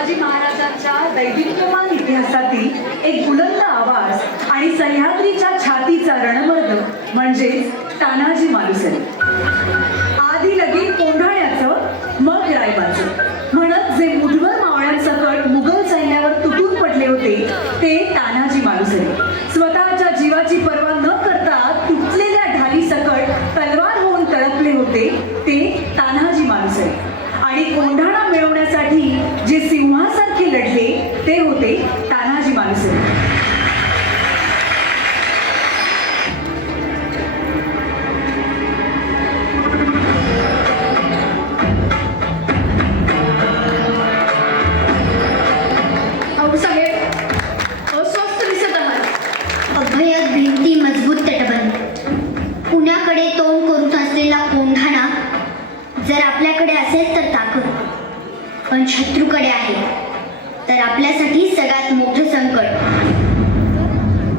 शिवाजी महाराजांच्या दैदिप्यमान इतिहासातील एक बुलंद आवाज आणि सह्याद्रीच्या छातीचा रणमर्द म्हणजेच तानाजी मालुसरे. आधी लगीन कोंढाण्याचं मग रायबाचं म्हणत जे मुठभर मावळ्यांसकट मुघल सैन्यावर तुटून पडले होते ते तानाजी मालुसरे. स्वतःच्या जीवाची पर्वा न करता तुटलेल्या ढाली सकट तलवार होऊन तळपले होते ते तानाजी मालुसरे. आणि कोंढाणा मिळवण्यासाठी जे सिंहासारखे लढले ते होते तानाजी मालुसरे. अभयद भिंती मजबूत तटबंद, पुण्याकडे तोंड करून असलेला कोंढाणा जर आपल्याकडे असेल तर ताकद, पण शत्रूकडे आहे तर आपल्यासाठी सगळ्यात मोठं संकट.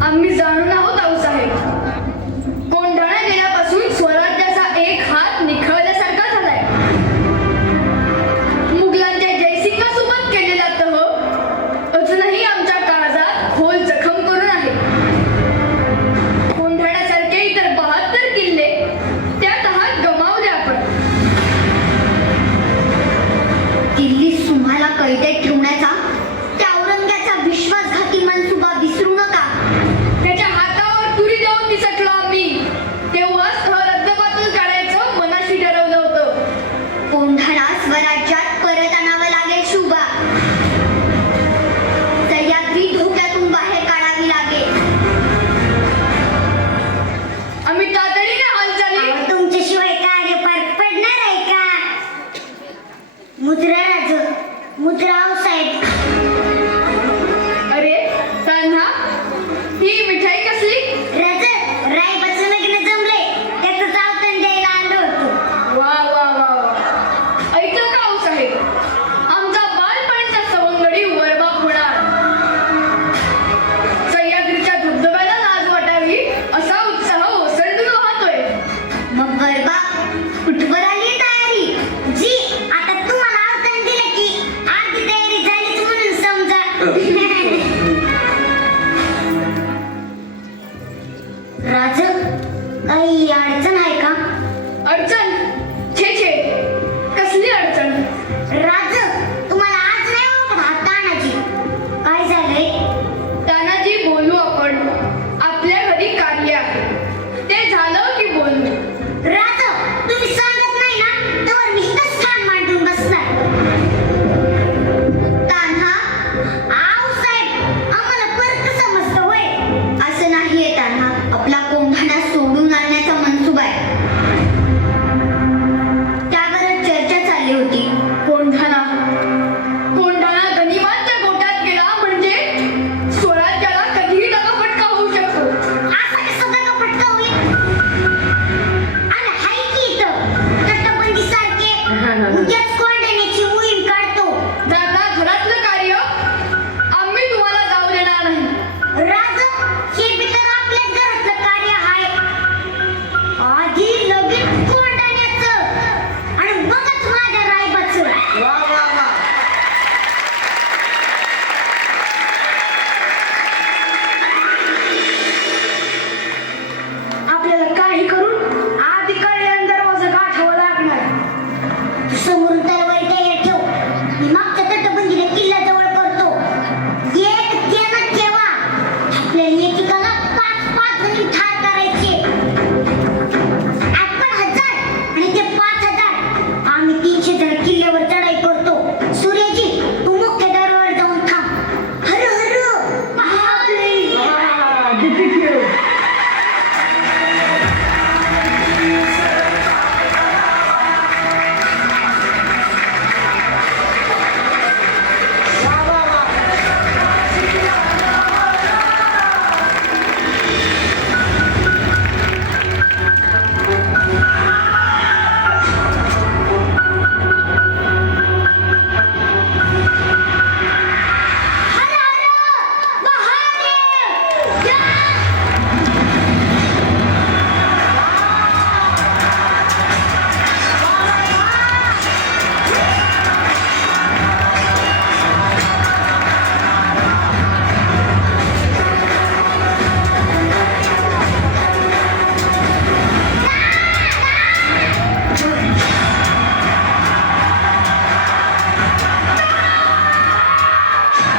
आम्ही जाणून आहोत आऊसाहेब, कोंढाणा गेल्यापासून स्वराज्याचा एक हात निखळल्यासारखा झालाय. मुघलांच्या जयसिंगासोबत केलेला तह अजूनही आमच्या काळजात खोल जखम करून आहे. कोंढाण्यासारखे इतर 72 किल्ले त्या तहात गमावले आपण. दिल्ली तुम्हाला कैदेत ठेवण्याचा त्या औरंग्याचा विश्वासघाती मनसुबा विसरू नका. त्याच्या हातावर तुरी देऊन निसटलो आम्ही, तेव्हाच रद्दबातल काढायचं मनाशी ठरवलं होतं. कोंढाणा स्वराज्यात परत आणावं लागेल शुभा. सह्याद्री धोक्यातून बाहेर काढावी लागेल. आम्ही तातडीने हालचाली. तुमच्याशिवाय कार्य पार पडणार आहे का? मुद्राराज, मुद्राव साहेब. अरे तान्हा, ही मिठाई कसली? रजत, रायबाचं लग्न जमले, त्याचं चावतण द्यायला आलो होतो. वा वा वा वा. ऐकलं का आऊसाहेब, आमचा बालपणीचा सवंगडी वरबाप होणार. सह्याद्रीच्या धबधब्याला लाज वाटावी असा उत्साह ओसंडून वाहतोय. मग गरबा कुठवर आली तयारी? जी, आता तुम्हाला आवतण दिलं की अर्धी तयारी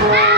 हो